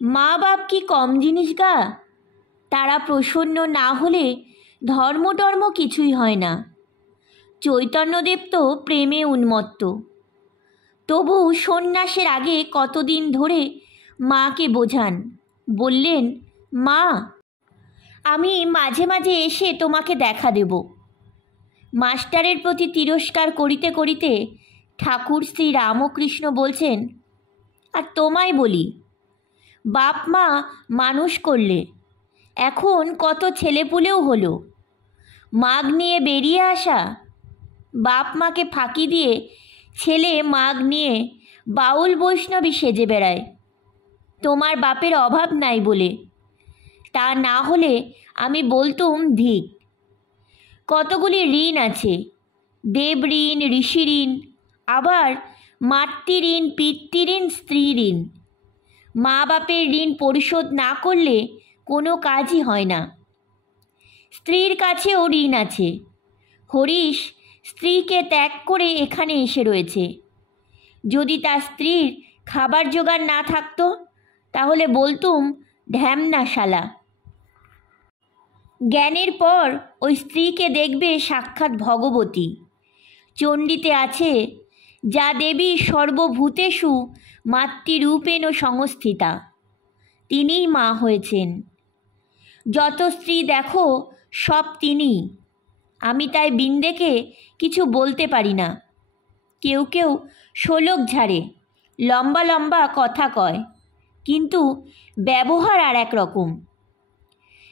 মা বাপ কি কম জিনিস গা? তারা প্রসন্ন না হলে ধর্ম টর্ম কিছুই হয় না। চৈতন্যদেব তো প্রেমে উন্মত্ত। তবু সন্ন্যাসের আগে কতদিন ধরে মাকে বোঝান, বললেন, মা, আমি মাঝে মাঝে এসে তোমাকে দেখা দেব। মাস্টারের প্রতি তিরস্কার করিতে করিতে ঠাকুর শ্রী রামকৃষ্ণ বলছেন, আর তোমায় বলি, বাপ মা মানুষ করলে, এখন কত ছেলেপুলেও হলো, মাগ নিয়ে বেরিয়ে আসা। বাপ মাকে ফাঁকি দিয়ে ছেলে মাগ নিয়ে বাউল বৈষ্ণবী সেজে বেড়ায়। তোমার বাপের অভাব নাই বলে, তা না হলে আমি বলতুম ধিক। কতগুলি ঋণ আছে, দেব ঋণ, ঋষি ঋণ, আবার মাতৃ ঋণ, পিতৃ ঋণ, স্ত্রী ঋণ। মা বাপের ঋণ পরিশোধ না করলে কোনো কাজই হয় না। স্ত্রীর কাছেও ঋণ আছে। হরিশ স্ত্রীকে ত্যাগ করে এখানে এসে রয়েছে। যদি তার স্ত্রীর খাবার জোগাড় না থাকতো তাহলে বলতুম ঢ্যামনা শালা। জ্ঞানের পর ওই স্ত্রীকে দেখবে সাক্ষাৎ ভগবতী। চণ্ডীতে আছে, যা দেবী সর্বভূতেষু মাতৃরূপেণ সংস্থিতা। তিনিই মা হয়েছেন। যত স্ত্রী দেখো সব তিনিই। আমি তাই বিন্দেকে কিছু বলতে পারি না। কেউ কেউ শোলক ঝাড়ে, লম্বা লম্বা কথা কয়, কিন্তু ব্যবহার আর এক রকম।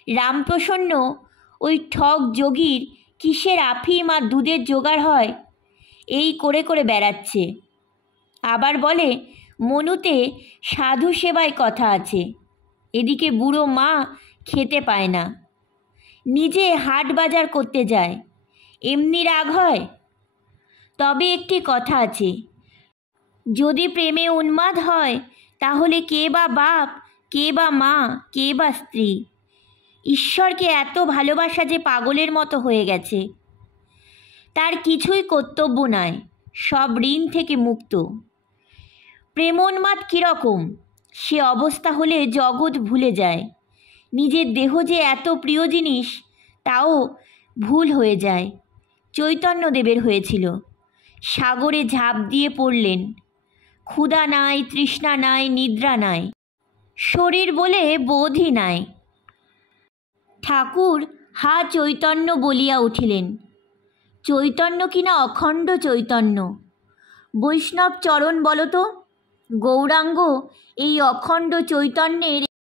রামপ্রসন্ন ওই ঠক যোগীর কিসের আফিম আর দুধের জোগাড় হয় এই করে করে বেড়াচ্ছে। আবার বলে মনুতে সাধু সেবায় কথা আছে, এদিকে বুড়ো মা খেতে পায় না, নিজে হাট বাজার করতে যায়, এমনি রাগ হয়? তবে একটি কথা আছে, যদি প্রেমে উন্মাদ হয় তাহলে কে বা বাপ, কে বা মা, কে বা স্ত্রী? ঈশ্বরকে এত ভালোবাসা যে পাগলের মতো হয়ে গেছে। তার কিছুই কর্তব্য নয়, সব ঋণ থেকে মুক্ত। প্রেমোন্মাদ কীরকম? সে অবস্থা হলে জগৎ ভুলে যায়। নিজের দেহ যে এত প্রিয় জিনিস তাও ভুল হয়ে যায়। চৈতন্যদেবের হয়েছিল। সাগরে ঝাঁপ দিয়ে পড়লেন। ক্ষুধা নাই, তৃষ্ণা নাই, নিদ্রা নাই, শরীর বলে বোধই নাই। ঠাকুর হা চৈতন্য বলিয়া উঠিলেন। চৈতন্য কিনা অখণ্ড চৈতন্য? বৈষ্ণব চরণ বলতো, গৌরাঙ্গ এই অখণ্ড চৈতন্যের